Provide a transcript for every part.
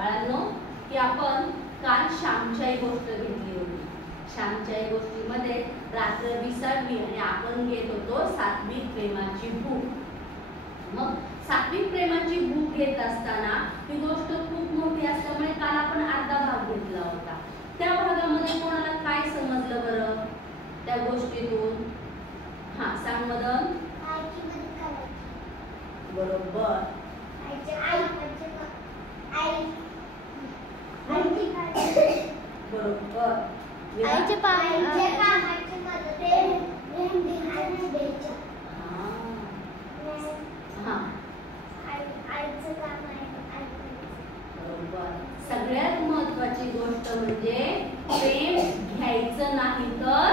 बाळांनो की आपण काल श्यामची गोष्ट घेतली होती. श्यामची गोष्टीमध्ये रात्र 20वी आणि आपण घेत होतो सात्विक प्रेमाची भूक. मग सात्विक प्रेमाची भूक घेत असताना ही गोष्ट खूप मोठी असल्यामुळे काल आपण अर्धा भाग घेतला होता. त्या भागामध्ये कोणाला काय समजलं बरं त्या गोष्टीतून? हा सांग मदन. बरोबर. बरोबर. आईचे कामाची मदत आहे. बरोबर. सगळ्यात महत्त्वाची गोष्ट म्हणजे प्रेम घ्यायचं नाही तर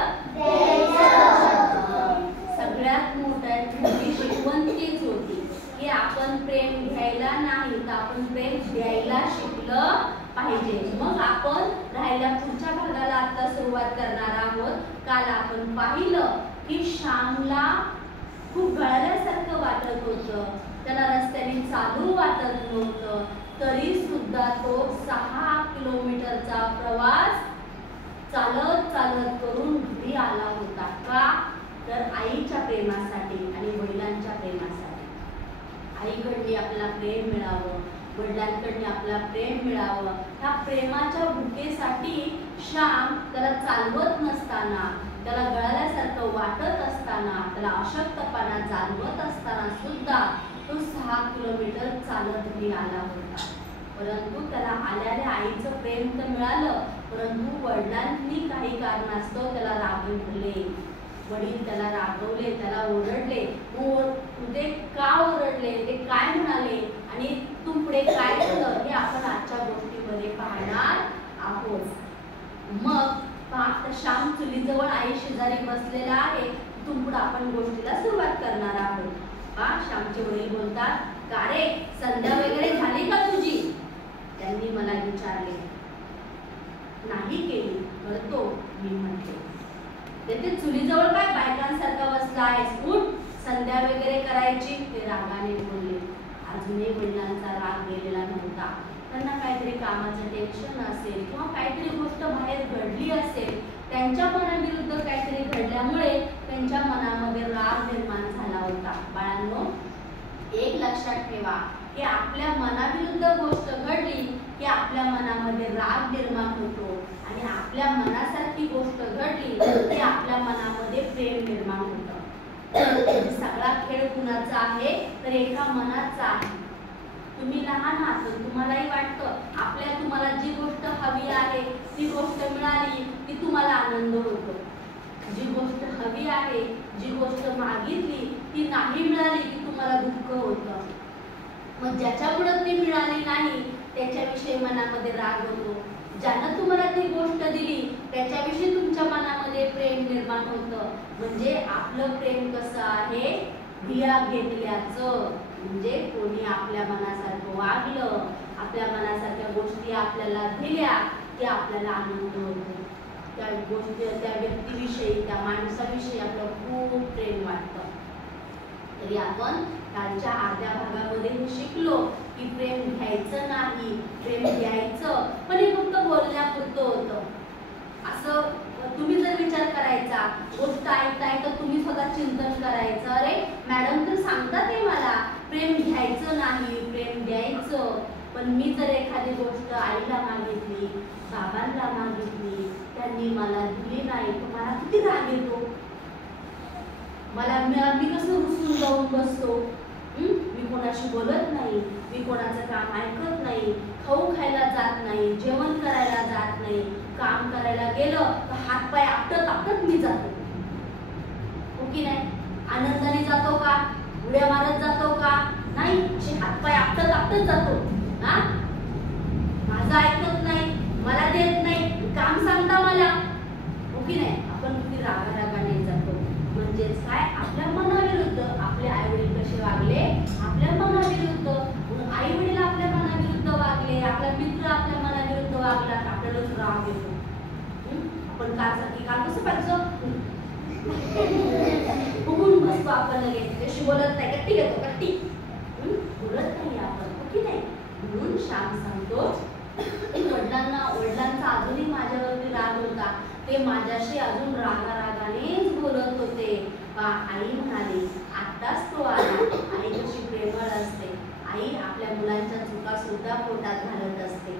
सगळ्यात मोठी शिकवण तीच होती की आपण प्रेम घ्यायला नाही तर आपण प्रेम द्यायला शिकलं पाहिजे. मग आपण राहिल्या पुढच्या भागाला आता सुरुवात करणार आहोत. काल आपण पाहिलं की श्यामला खूप गळाल्यासारखं वाटत होतं, त्याला रस्त्याने चालू वाटत नव्हतं, तरी सुद्धा तो 6 किलोमीटरचा प्रवास चालत चालत करून घरी आला होता. का तर आईच्या प्रेमासाठी आणि वडिलांच्या प्रेमासाठी. आईकडे आपल्याला प्रेम मिळावं, वडिलांकडे आपल्याला प्रेम मिळावं, ह्या प्रेमाच्या भुकेसाठी श्याम त्याला चालवत नसताना, त्याला गळाल्यासारखं वाटत असताना, त्याला अशक्तपणा जाणवत असताना सुद्धा तो 6 किलोमीटर चालत घरी आला होता. परंतु त्याला आल्याने आईचं प्रेम तर मिळालं, परंतु वडिलांनी काही कारणास्तव त्याला रागवले. वडील त्याला रागवले, त्याला ओरडले. ते का ओरडले, ते काय म्हणाले आणि तू पुढे काय केलं हे आपण आजच्या गोष्टीमध्ये पाहणार आहोत. मग श्याम चुलीजवळ आई शेजारी बसलेला आहे. तिथून पुढे आपण गोष्टीला सुरुवात करणार आहोत. श्यामचे वडील बोलतात, का रे संध्या वगैरे झाली का तुझी? त्यांनी मला विचारले. नाही केली. करतो मी म्हणते. ते चुलीजवळ काय बायकांसारखा बसला आहेस? उठ, संध्या वगैरे करायची. ते रागाने बोलले. अजूनही वडिलांचा राग गेलेला नव्हता. त्यांना काहीतरी कामाचं टेन्शन असेल किंवा काहीतरी गोष्ट बाहेर घडली असेल, त्यांच्या मनाविरुद्ध काहीतरी घडल्यामुळे त्यांच्या मनामध्ये राग निर्माण झाला होता. बाळांनो एक लक्षात ठेवा की आपल्या मनाविरुद्ध गोष्ट घडली की आपल्या मनामध्ये राग निर्माण होतो आणि आपल्या मनासारखी गोष्ट घडली की आपल्या मनामध्ये प्रेम निर्माण होतं. सगळा खेळ कुणाचा आहे तर एका मनाचा आहे. तुम्ही लहान आहात, तुम्हालाही वाटतं तुम्हाला जी गोष्ट हवी आहे ती गोष्ट मिळाली की तुम्हाला आनंद होतो. जी गोष्ट हवी आहे, जी गोष्ट मागितली ती नाही मिळाली की तुम्हाला दुःख होतं. मग ज्याच्यामुळे ती मिळाली नाही त्याच्याविषयी मनामध्ये राग होतो. ज्यानं तुम्हाला ती गोष्ट दिली त्याच्याविषयी तुमच्या मनामध्ये प्रेम निर्माण होतं. म्हणजे आपलं प्रेम कसं आहे? भिया घेतल्याचं. म्हणजे कोणी आपल्या मनासारखं वागलं, आपल्या मनासारख्या गोष्टी आपल्याला दिल्या की आपल्याला आनंद होतो. त्या गोष्टी, त्या व्यक्तीविषयी, त्या माणसाविषयी आपलं खूप प्रेम वाटतं. तरी आपण कालच्या अर्ध्या भागामध्ये हे शिकलो की प्रेम घ्यायचं नाही, प्रेम द्यायचं. पण हे फक्त बोलण्यापुरतं होतं. असं तुम्ही जर विचार करायचा, गोष्ट ऐकताय तर तुम्ही स्वतः चिंतन करायचं, अरे मॅडम तर सांगतात आहे मला प्रेम घ्यायचं नाही, प्रेम द्यायचं. पण मी जर एखादी गोष्ट आईला मागितली, बाबांना मागितली, त्यांनी मला दिली नाही तर मला किती राग येतो. मी कसं रुसून जाऊन बसतो. मी कोणाशी बोलत नाही, मी कोणाचं काम ऐकत नाही, खाऊ खायला जात नाही, जेवण करायला जात नाही. काम करायला गेलं तर हातपाय आपटत आपटत मी जातो. हो की नाही? आनंदाने जातो का? उड्या मारत जातो का? नाही, हातपाय आपटत आपटत जातो. माझं ऐकत नाही, मला देत नाही, काम सांगता मला. हो की नाही? आपण किती रागारागाने जातो. म्हणजेच काय? आपल्या मनाविरुद्ध. आपले आई वडील कसे वागले? आपल्या मनाविरुद्ध. आई वडील आपल्या मनाविरुद्ध वागले, आपला मित्र आपल्या मनाविरुद्ध वागला, आपल्यालाच राग येतो. आपण काल कसं पाहिजे बघून बसतो आपण लगेच. त्याशी बोलत नाही, कट्टी घेतो, कट्टी बोलत नाही आपण. हो की नाही? म्हणून श्याम सांगतो वडिलांचा अजूनही माझ्यावरती राग होता. ते माझ्याशी अजून रागारागानेच बोलत होते. आई म्हणाली, आत्ताच तो आला. आई कशी प्रेमळ असते. आई आपल्या मुलांच्या चुका सुद्धा पोटात घालत असते.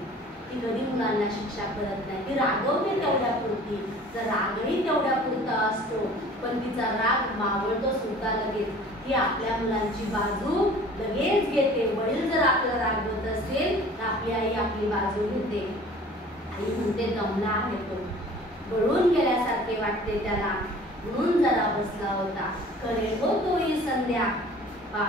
ती कधी मुलांना शिक्षा करत नाही. ती रागवते तेवढ्यापुरती. तर रागही तेवढ्यापुरता असतो, पण तिचा राग मावळतो सुद्धा लगेच. ती आपल्या मुलांची बाजू लगेच घेते. वडील जर आपला रागवत असेल तर आपली आई आपली बाजू घेते. आई म्हणते, दमला आहे तो, गळून गेल्यासारखे वाटते त्याला, म्हणून जरा बसला होता. करेल हो तोही संध्या.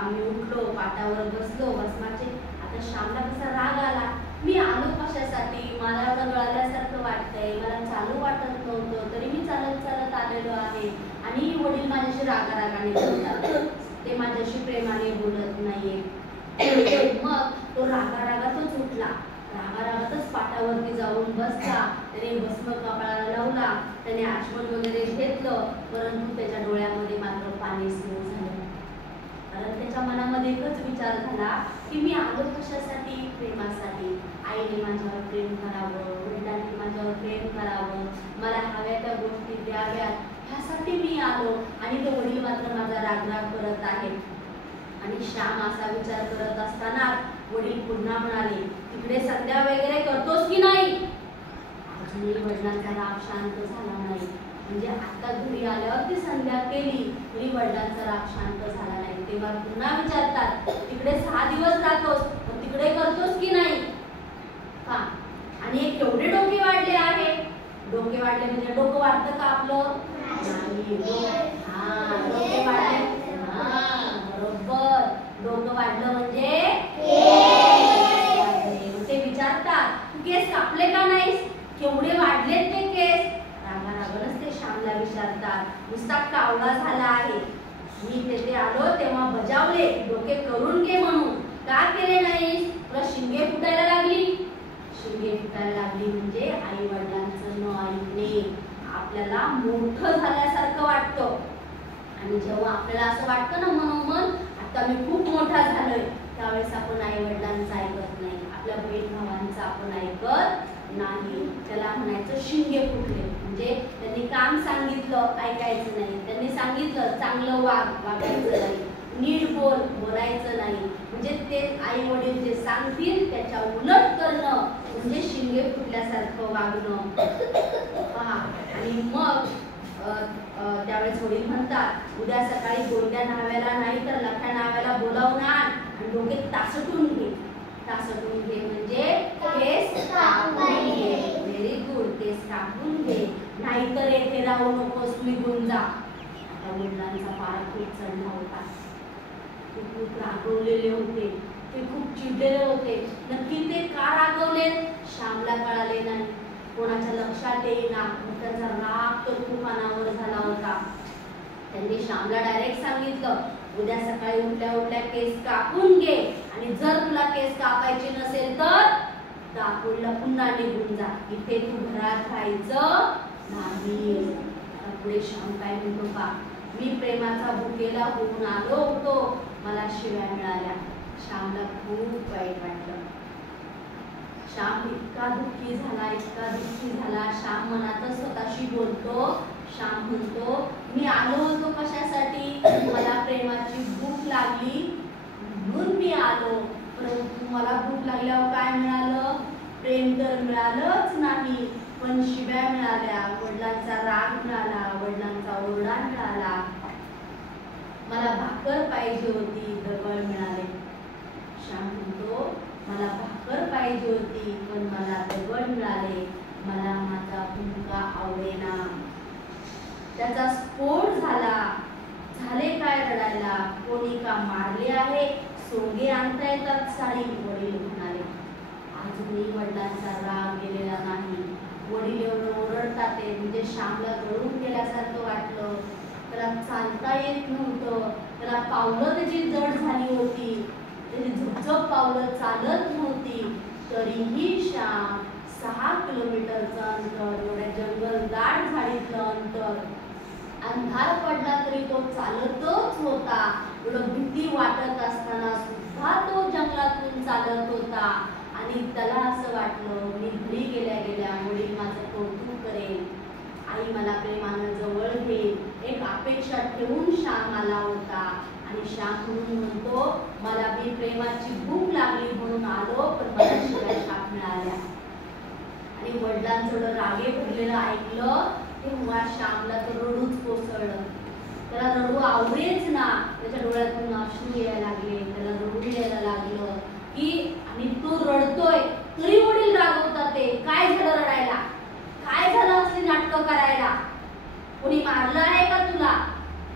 मी उठलो, पाटावर बसलो. भस्माचे आता श्यामला कसा राग आला. मी आलो कशासाठी, मला आता गळाल्यासारखं वाटतंय, मला चालू वाटत नव्हतं, तरी मी चालत चालत आलेलो आहे. आणि वडील माझ्याशी रागारागाने बोलतात, ते माझ्याशी प्रेमाने बोलत नाहीये. मग तो रागारागातच उठला. रागारागातच पाटावरती जाऊन बसला. त्याने भस्म कपाळाला लावला. त्याने आचमन वगैरे घेतलं, परंतु त्याच्या डोळ्यामध्ये मात्र पाणी सुरू झालं. कारण त्याच्या मनामध्ये एकच विचार झाला की मी आलो कशासाठी, प्रेमासाठी. आईने माझ्यावर प्रेम करावं, वडिलांनी माझ्यावर प्रेम करावं, मला हव्या त्या गोष्टी द्याव्यात, ह्यासाठी मी आलो. आणि ते वडील मात्र माझा रागराग करत आहेत. आणि श्याम असा विचार करत असताना वडील पुन्हा म्हणाले, तिकडे संध्या वगैरे करतोस की नाही. अजूनही वडिलांचा राग शांत झाला नाही. म्हणजे आता घरी आल्यावर ती संध्या केली तरी वडिलांचा राग शांत झाला नाही. तेव्हा पुन्हा विचारतात, तिकडे 6 दिवस राहतोस, पण तिकडे करतोस की नाही. का आणि केवढे डोके वाढले आहे. डोके वाढले म्हणजे डोकं वाढतं का आपलं नाही. डोके वाढले, बरोबर. डोकं वाढलं म्हणजे ते विचारतात, केस कापले का नाहीस, केवढे वाढले ते केस. रागारागानच ते श्यामला विचारतात. नुसता कावळा झाला आहे. मी तेथे आलो तेव्हा बजावले डोके करून घे म्हणून, का केले नाहीस. तुला शिंगे फुटायला लागली. शिंगे फुटायला लागली म्हणजे आई वडिलांचं न ऐकणे. आपल्याला मोठं झाल्यासारखं वाटतं. आणि जेव्हा आपल्याला असं वाटतं ना मनोमन आता मी खूप मोठा झालोय, त्यावेळेस आपण आई वडिलांचं ऐकत नाही, आपल्या बहीण भावांचं आपण ऐकत नाही. त्याला म्हणायचं शिंगे फुटले. म्हणजे त्यांनी काम सांगितलं ऐकायचं नाही, त्यांनी सांगितलं चांगलं वागायचं नाही, नीट बोलायचं नाही. म्हणजे ते आई वडील जे सांगतील त्याच्या उलट करणं म्हणजे शिंगे फुटल्यासारखं वागणं. आणि मग त्यावेळेस वडील म्हणतात, उद्या सकाळी गोंड्या न्हाव्याला नाही तर लख्या न्हाव्याला बोलावून आण आणि डोके तासटून घे. तासटून घे म्हणजे केस कापून घे. Very good. केस कापून घे, नाहीतर येथे राहू नकोस, निघून जा. आता वडिलांचा पारा खूप चढला होता. ते खूप रागवलेले होते, ते खूप चिडलेले होते. नक्की ते का रागवले श्यामला कळाले नाही, कोणाच्या लक्षात येईना. त्यांचा राग तर खूप अनावर झाला होता. त्यांनी श्यामला डायरेक्ट सांगितलं, उद्या सकाळी उठल्या उठल्या केस कापून घे आणि जर तुला केस कापायचे नसेल तर दापोडला पुन्हा निघून जा. इथे तू घरात राहायचं नाही. पुढे श्याम काय म्हणतो का, मी प्रेमाचा भुकेला होऊन आलो होतो, मला शिव्या मिळाल्या. श्यामला खूप वाईट वाटलं. श्याम इतका दुःखी झाला, इतका दुःखी झाला. श्याम मनातच स्वतःशी बोलतो. श्याम म्हणतो, मी आलो होतो कशासाठी, मला प्रेमाची भूक लागली म्हणून मी आलो. परंतु मला भूक लागल्यावर काय मिळालं, प्रेम तर मिळालंच नाही, पण शिव्या मिळाल्या, वडिलांचा राग मिळाला, वडिलांचा ओरडा मिळाला. मला भाकर पाहिजे होती, दगड मिळाले. श्याम म्हणतो, मला भाकर पाहिजे होती पण मला दगड मिळाले. मला माझा भुंगा आवडेना. त्याचा स्फोट झाला. झाले काय रडायला, कोणी का मारले आहे, सोंगे आणता येतात साडी. वडील म्हणाले. अजूनही वडिलांचा राग गेलेला नाही. वडील एवढं ओरडतात ते म्हणजे श्यामला गळून गेल्यासारखं वाटलं. त्याला चालता येत नव्हतं. त्याला पावलं त्याची जड झाली होती. त्याची झुकझुक पावलं चालत नव्हती. तरीही श्याम 6 किलोमीटरचं अंतर, एवढ्या जंगलदाट झाडीतलं अंतर, अंधार पडला तरी तो चालतच होता. एवढं भीती वाटत असताना सुद्धा तो जंगलातून चालत होता. आणि त्याला असं वाटलं मी घरी गेल्या गेल्या वडील माझं कौतुक करेल, आई मला प्रेमानं जवळ घेईल, एक अपेक्षा ठेवून श्याम आला होता. आणि श्याम म्हणून म्हणतो मला बी प्रेमाची भूक लागली म्हणून आलो, पण मला शिवाय शाप मिळाल्या. आणि वडिलांचं रागे भरलेलं ऐकलं तेव्हा श्यामला तर रडूच कोसळलं. त्याला रडू आवडेच ना, त्याच्या डोळ्यातून अश्रू यायला लागले, त्याला रडू यायला लागलं की, आणि तो रडतोय तरी वडील रागवतात ते, काय झालं रडायला, काय झालं असली नाटकं करायला, कोणी मारलं आहे का तुला.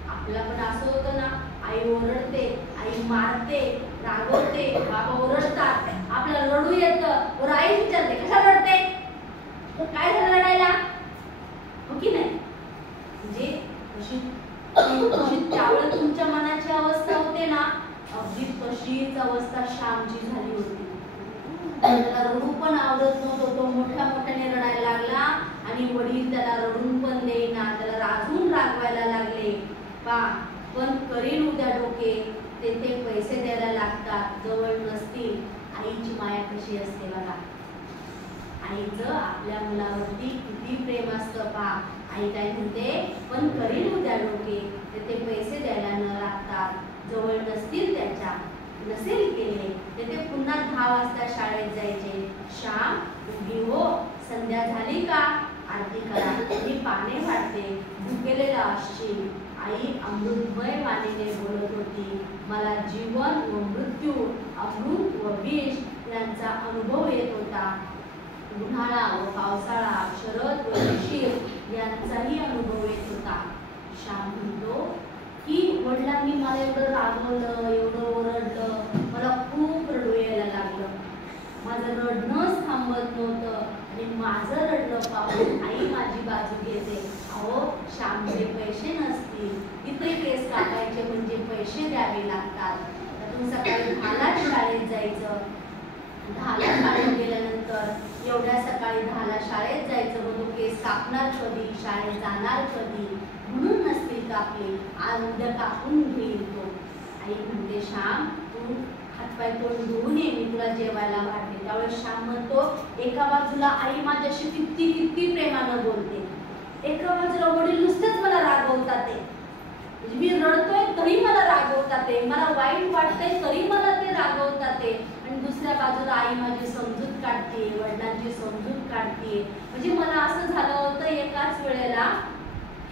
आपला पण असं होतं ना, आई ओरडते, आई मारते, रागवते, बाबा ओरडतात, आपल्याला रडू येतं, वर आई विचारते कशा रडते, काय झालं रडायला, हो की नाही. म्हणजे कशी त्यावेळेस तुमच्या मनाची अवस्था होते ना, अगदी तशीच अवस्था श्यामची झाली होती. त्याला रडू पण आवडत नव्हतं, तो मोठ्या मोठ्याने रडायला लागला आणि वडील त्याला रडून पण देईना, त्याला रागून रागवायला लागले. पण करील उद्या डोके, तेथे पैसे द्यायला लागतात, जवळ नसतील. आईची माया कशी असते बघा, आईचं आपल्या मुलावरती किती प्रेम असतं पहा. आई काय म्हणते, पण करील उद्या डोके, तेथे पैसे द्यायला न लागतात, जवळ नसतील त्याच्या, नसेल केले तेथे पुन्हा 10 वाजता शाळेत जायचे. श्याम उभी हो, संध्या झाली का, आरती करा, मी पाने वाटते, भुकेलेला असशील. आई अमृतमय वाणीने बोलत होती. मला जीवन व मृत्यू, अमृत व विष यांचा अनुभव येत होता. उन्हाळा व पावसाळा, शरद व शिशीर यांचाही अनुभव येत होता. श्याम म्हणतो की वडिलांनी मला एवढं रागवलं, एवढं ओरडलं, मला खूप रडू यायला लागलं, माझं रडणंच थांबत नव्हतं. आणि माझं रडणं पाहून आई माझी बाजू घेते. अहो श्यामचे पैसे नसतील, इथे केस कापायचे म्हणजे पैसे द्यावे लागतात. त्यातून सकाळी 10ला शाळेत जायचं, 10ला शाळेत गेल्यानंतर एवढ्या सकाळी 10ला शाळेत जायचं, मग तो केस कापणार कधी, शाळेत जाणार कधी, म्हणून नसतील कापले, आज उद्या कापून घेईल तो. आई म्हणते श्याम तू हातपाय तोंड धुवून ये, मी तुला जेवायला वाढते. त्यावेळेस श्याम म्हणतो एका बाजूला आई माझ्याशी किती किती प्रेमानं बोलते, एका बाजूला वडील नुसतेच मला रागवतात, म्हणजे मी रडतोय तरी मला रागवतात, मला वाईट वाटतंय तरी मला ते रागवतात. आणि दुसऱ्या बाजूला आई माझी समजूत काढते, वडिलांची समजूत काढते. म्हणजे मला असं झालं होतं एकाच वेळेला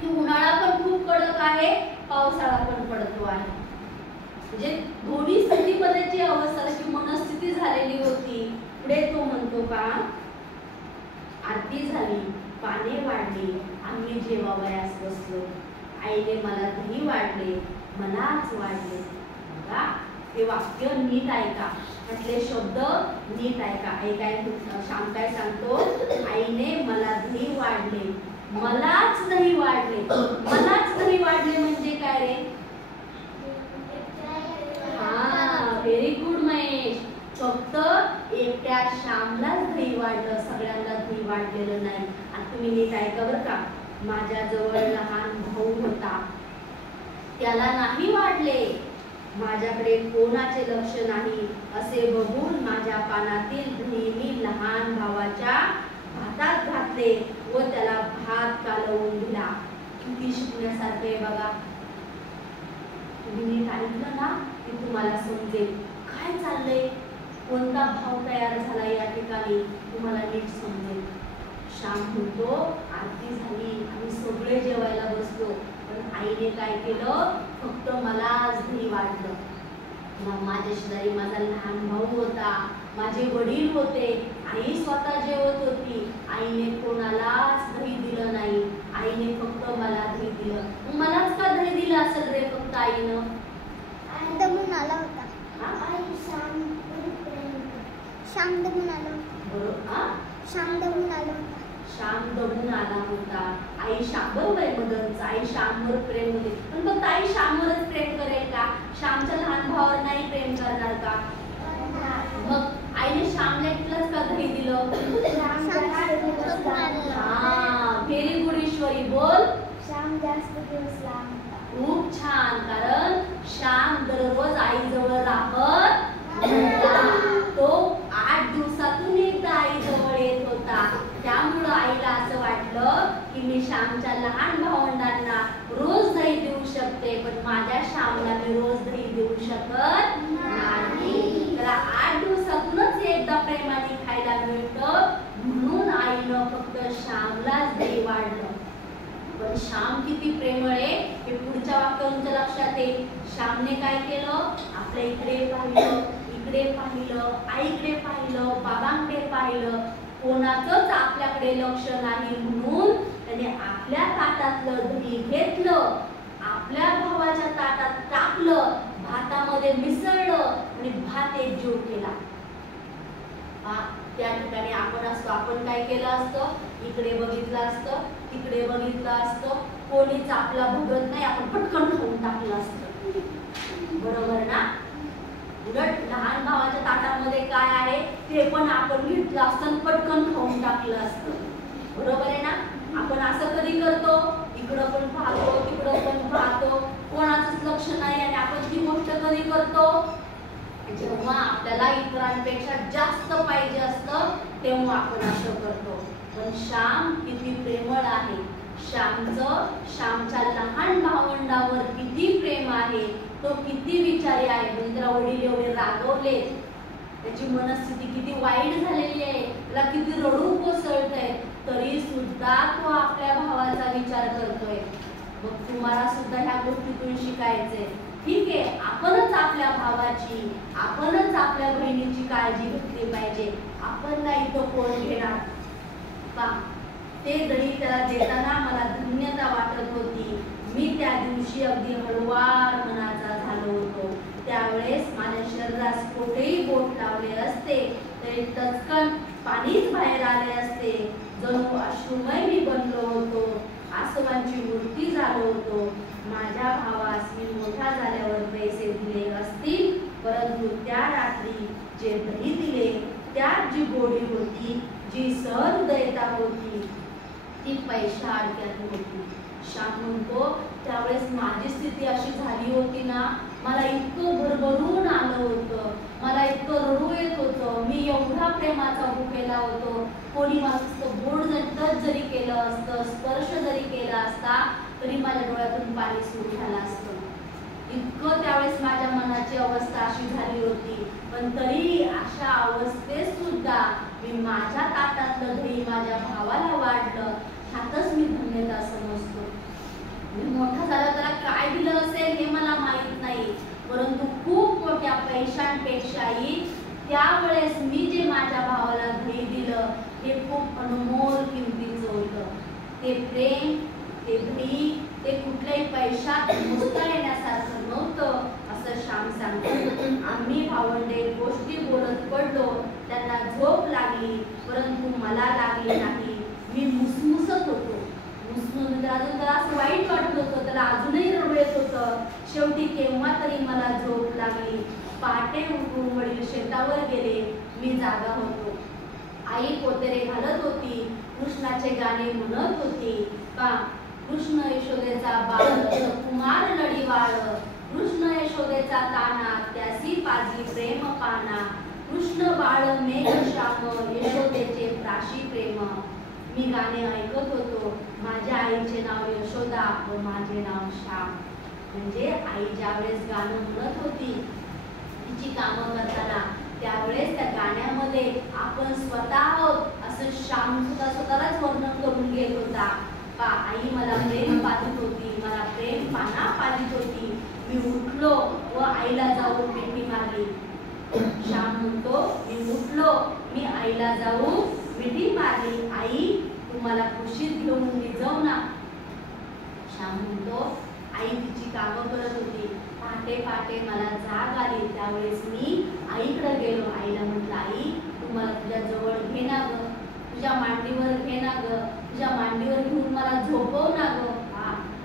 की उन्हाळा पण खूप कडक आहे, पावसाळा पण पडतो आहे, म्हणजे दोन्ही स्थितीमध्ये अवस्था अशी मनस्थिती झालेली होती. पुढे तो म्हणतो का, आरती झाली, पाने वाढली, आम्ही जेवावयास बसलो, आईने मला दही वाढले, मलाच वाढले. बघा हे वाक्य नीट ऐका, म्हटले शब्द नीट ऐका. आई काय, श्याम काय सांगतो, आईने मला दही वाढले, मलाच दही वाढले. मलाच दही वाढले म्हणजे काय रे, हा व्हेरी गुड महेश, फक्त एकट्या श्यामलाच दही वाढलं, सगळ्यांना दही वाढलेलं नाही. आणि तुम्ही नीट ऐका बरं का, माझ्या जवळ लहान भाऊ होता, त्याला नाही वाढले, माझ्याकडे कोणाचे लक्ष नाही, असे बघून माझ्या पानातील दही मी लहान भावाच्या भातात घातले व त्याला भात कालवून दिला. किती शिकण्यासारखे बघा, तुम्ही नीट ऐकलं ना की तुम्हाला समजेल काय चाललंय, कोणता भाव तयार झाला या ठिकाणी तुम्हाला नीट समजेल. श्याम म्हणतो आरती झाली, आम्ही सगळे जेवायला बसलो, पण आईने काय केलं, फक्त मलाच दही वाढलं. माझ्या शेजारी माझा लहान भाऊ होता, माझे वडील होते, आई स्वतः जेवत होती, आईने कोणालाच दही दिलं नाही, आईने फक्त मला दही दिलं. मलाच का दही दिलं असेल रे फक्त आईनं, दमून आला होता. श्याम दमून आला होता. श्याम दमून आला होता. श्याम दमून आला होता. आई श्याम, बरोबर आहे मदनच, आई श्यामवर प्रेम होते, पण फक्त आई श्यामवरच प्रेम करेल का, श्यामच्या लहान भावावर नाही प्रेम करणार का. मग आईने श्यामला एकलाच का दही दिलं, हा व्हेरी गुड ईश्वरी, बोल श्याम जास्त दिवस लांब. खूप छान, कारण श्याम दररोज आईजवळ राहत नव्हता, तो 8 8 दिवसातून एकदा आई जवळ येत होता. त्यामुळं आईला असं वाटलं की मी श्यामच्या लहान भावंडांना रोज दही देऊ शकते, पण माझ्या श्यामला मी रोज दही देऊ शकत नाही. तर 8 दिवसातूनच एकदा प्रेमाने खायला मिळतं, म्हणून आईनं फक्त श्यामलाच दही वाढलं. पण श्याम किती प्रेमळ आहे हे पुढच्या वाक्यावरून लक्षात येईल. श्यामने काय केलं? आपल्या इकडे पाहिलं, इकडे पाहिलं, आईकडे पाहिलं, बाबांकडे पाहिलं, कोणाचंच आपल्याकडे लक्ष नाही, म्हणून त्याने आपल्या ताटातलं दही घेतलं, आपल्या भावाच्या ताटात टाकलं, भातामध्ये मिसळलं आणि भात एकजीव केला. त्या ठिकाणी आपण असतो, आपण काय केलं असतं? इकडे बघितलं असतं, तिकडे बघितलं असतं, कोणीच आपला बघत नाही, आपण पटकन खाऊन टाकलं असतं, बरोबर ना? उलट लहान भावाच्या ताटामध्ये काय आहे ते पण आपण घेतलं असतं, पटकन खाऊन टाकलं असतं, बरोबर आहे ना? आपण असं कधी करतो? इकडं पण पाहतो, तिकडं पण पाहतो, कोणाचंच लक्ष नाही, आणि आपण ती गोष्ट कधी करतो? जेव्हा आपल्याला इतरांपेक्षा जास्त पाहिजे असतं तेव्हा आपण असं करतो. पण श्याम किती प्रेमळ आहे, श्यामच्या लहान भावंडावर किती प्रेम आहे, तो किती विचारी आहे. म्हणजे त्याला वडील एवढे रागवले, त्याची मनस्थिती किती वाईट झालेली आहे, त्याला किती रडू कोसळतंय, तरी सुद्धा तो आपल्या भावाचा विचार करतोय. मग तुम्हाला सुद्धा ह्या गोष्टीतून शिकायचंय. ठीक आहे, आपणच आपल्या भावाची, आपणच आपल्या बहिणीची काळजी घेतली पाहिजे. आपण नाही तो कोण घेणार? ते दही त्याला देताना मला धन्यता वाटत होती. मी त्या दिवशी अगदी हळुवार मनाचा झालो होतो. त्यावेळेस माझ्या शरीरास कुठेही बोट लावले असते तरी टचकन पाणीच बाहेर आले असते. जणू अश्रुमय मी बनलो होतो, आसवांची मूर्ती झालो होतो. माझ्या भावास मी मोठा झाल्यावर पैसे दिले असतील, परंतु त्या रात्री जे दही दिले त्यात जी गोडी होती, जी सहृदयता होती, ती पैशा अडक्यात होती. श्याम म्हणतो त्यावेळेस माझी स्थिती अशी झाली होती ना, मला इतकं भरभरून आलं होतं, मला इतकं रडू येत होतं, मी एवढा प्रेमाचा भुकेला होतो. कोणी माझं बोट टच जरी केलं असतं, स्पर्श जरी केला असता तरी माझ्या डोळ्यातून पाणी सुरू झालं असतं. इतकं त्यावेळेस माझ्या मनाची अवस्था अशी झाली होती. पण तरी अशा अवस्थेत सुद्धा मी माझ्या ताटातलं दही माझ्या भावाला वाढलं, ह्यातच मी धन्यता समजतो. मी मोठा झाला त्याला काय दिलं असेल हे मला माहित नाही, परंतु खूप मोठ्या पैशांपेक्षाही त्यावेळेस मी जे माझ्या भावाला दही दिलं हे खूप अनमोल किमतीचं होतं. ते प्रेम, ते दही, ते कुठल्याही पैशात मोजता येण्यासारखं नव्हतं, असं श्याम सांगतो. आम्ही भावंडे गोष्टी बोलत पडलो, त्यांना झोप लागली, परंतु मला लागली नाही. मी मुसमुसत होतो, मुसमुस अजून त्याला असं वाईट वाटत होतं, त्याला अजूनही रडू येत होतं. शेवटी केव्हा तरी मला झोप लागली. पहाटे उठून वडील शेतावर गेले, मी जागा होतो. आई पोतेरे घालत होती, कृष्णाचे गाणे म्हणत होती. कृष्ण यशोदेचा बाळ कुमार लढीवाळ, कृष्ण यशोदेचा ताना त्यासी पाजी प्रेम पाना, कृष्ण बाळ मेघ श्याम यशोदेचे प्राशी प्रेम. मी गाणे ऐकत होतो. माझ्या आईचे नाव यशोदा व माझे नाव श्याम. म्हणजे आई ज्यावेळेस गाणं म्हणत होती तिची कामं करताना, त्यावेळेस त्या गाण्यामध्ये आपण स्वतः आहोत असं श्याम सुद्धा स्वतःलाच वर्णन करून घेत होता. आई मला प्रेम पाजित होती, मला प्रेम पाना पाजित होती. मी उठलो व आईला जाऊन मिठी मारली. श्याम म्हणतो मी उठलो, मी आईला जाऊन मिठी मारली. आई तुम्हाला खुशीत घेऊन मी जाऊ ना? श्याम म्हणतो आई तिची कामं करत होती. पहाटे पहाटे मला जाग आली, त्यावेळेस मी आईकडे गेलो. आईला म्हटलं आई तू मला तुझ्या जवळ घे ना ग, तुझ्या मांडीवर घे ना ग, तुझ्या मांडीवर घेऊन मला झोपव ना ग.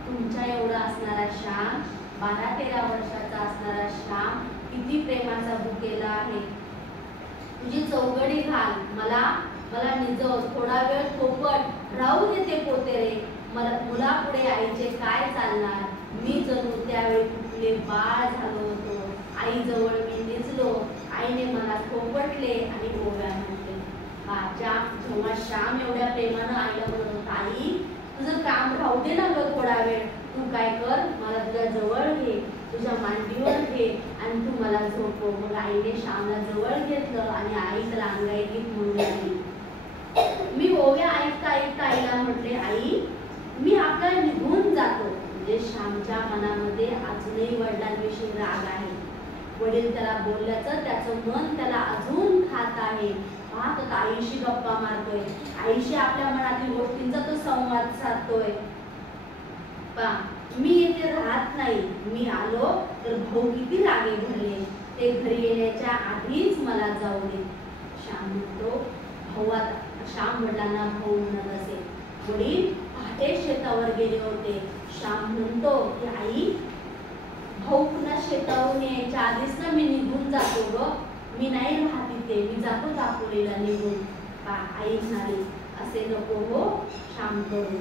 तुमच्या एवढा असणारा श्याम, 12-13 वर्षाचा असणारा श्याम किती प्रेमाचा भुकेला आहे. तुझी चौकडी घाल, मला निजव, थोडा वेळ थोपट, राहू दे ते पोतेरे. मुलापुढे आईचे काय चालणार? मी जणू त्यावेळी कुठले बाळ झालो होतो. आईजवळ मी निजलो, आईने मनात पोपटले आणि ओव्या म्हटले. जेव्हा श्याम एवढ्या प्रेमानं आईला म्हणत होता, आई तुझं काम राहू दे ना ग थोडा वेळ, तू काय कर मला तुझ्या जवळ घे, तुझ्या मांडीवर घे आणि तू मला झोपव. मग आईने श्यामला जवळ घेतलं आणि आई त्याला अंगाई म्हणू लागली. मी ओव्या ऐकता ऐकता आईला म्हटले, आई मी आपल्याला निघून जातो. म्हणजे श्यामच्या मनामध्ये अजूनही वडिलांविषयी राग आहे. वडील त्याला बोलल्याचं त्याचं मन त्याला अजून खात आहे. पाहत होता आईशी गप्पा मारतोय, आईशी आपल्या मनातील गोष्टींचा तो संवाद साधतोय. मी येथे राहत नाही, मी आलो तर भाऊ किती रागे भरले, ते घरी येण्याच्या आधीच मला जाऊ दे. श्याम म्हणतो भाऊ, आता श्याम वडिलांना भाऊ म्हणत असे. वडील पहाटे शेतावर गेले होते. श्याम म्हणतो की आई भाऊ पुन्हा शेतावरून यायच्या आधीच ना मी निघून जातो ग, मी नाही राहत इथे, मी जातो दापोलीला निघून. आई म्हणाली असे नको हो श्याम करू,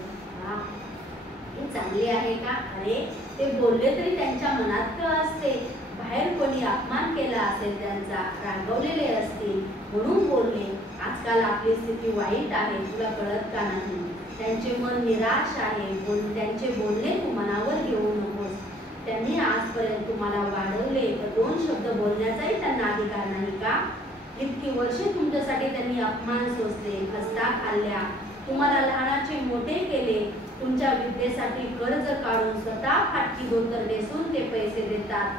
हे चांगले आहे का? अरे ते बोलले तरी त्यांच्या मनात का असते, बाहेर कोणी अपमान केला असेल त्यांचा, रागवलेले असतील म्हणून बोलले. आजकाल आपली स्थिती वाईट आहे, तुला कळत का नाही? त्यांचे मन निराश आहे, त्यांचे बोलणे तू मनावर घेऊ नकोस. त्यांनी आजपर्यंत तुम्हाला वाढवले तर 2 शब्द बोलण्याचाही त्यांना अधिकार नाही का? इतकी वर्षे तुमच्यासाठी त्यांनी अपमान सोसले, खस्ता खाल्ल्या, तुम्हाला लहानाचे मोठे केले, तुमच्या विद्येसाठी कर्ज काढून स्वतः फाटकी धोतर नेसून ते पैसे देतात.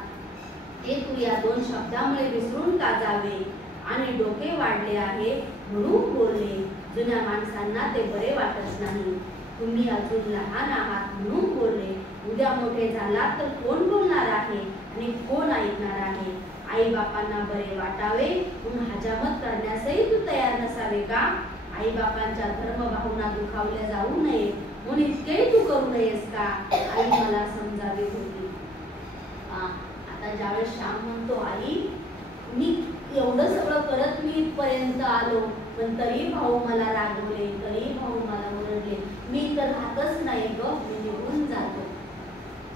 ते तू या 2 शब्दामुळे विसरून का जावे? आणि डोके वाढले आहे म्हणून बोलले. जुन्या माणसांना ते बरे वाटत नाही. तुम्ही अजून लहान आहात म्हणून बोलले. उद्या मोठे झालात तर कोण बोलणार आहे आणि कोण ऐकणार आहे? आई बापांना बरे वाटावे म्हणून हजामत करण्यासही तू तयार नसावे का? आई बापांच्या धर्मभावना दुखावल्या जाऊ नये म्हणून इतकेही तू करू नयेस का? आई मला समजावी होती. आता ज्यावेळेस श्याम म्हणतो आई मी एवढं सगळं करत मी इथपर्यंत आलो, पण तरी भाऊ मला रागवले, तरी भाऊ मला ओरडले, मी तर राहतच नाही ग, मी निघून जातो.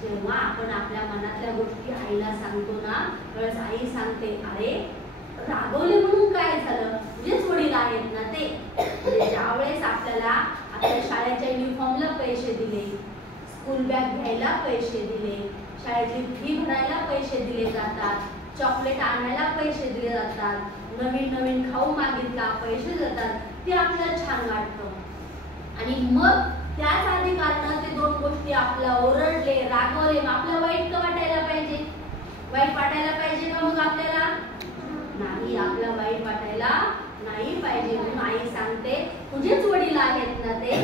जेव्हा आपण आपल्या मनातल्या गोष्टी आईला सांगतो ना, त्यावेळेस आई सांगते अरे रागवले म्हणून काय झालं, तुझेच वडील आहेत ना ते. ज्यावेळेस आपल्याला आपल्या शाळेच्या युनिफॉर्मला पैसे दिले, स्कूल बॅग घ्यायला पैसे दिले, शाळेची फी भरायला पैसे दिले जातात, चॉकलेट आणायला पैसे दिले जातात, नवीन नवीन खाऊ मागितला पैसे देतात, ते आपल्याला छान वाटतं. आणि मग त्याच अधिकारानं ते 2 गोष्टी आपल्याला ओरडले, रागवले, आपल्याला वाईट का वाटायला पाहिजे? वाईट वाटायला पाहिजे का मग आपल्याला? नाही, आपल्याला वाईट वाटायला नाही पाहिजे. म्हणून आई सांगते तुझेच वडील आहेत ना ते,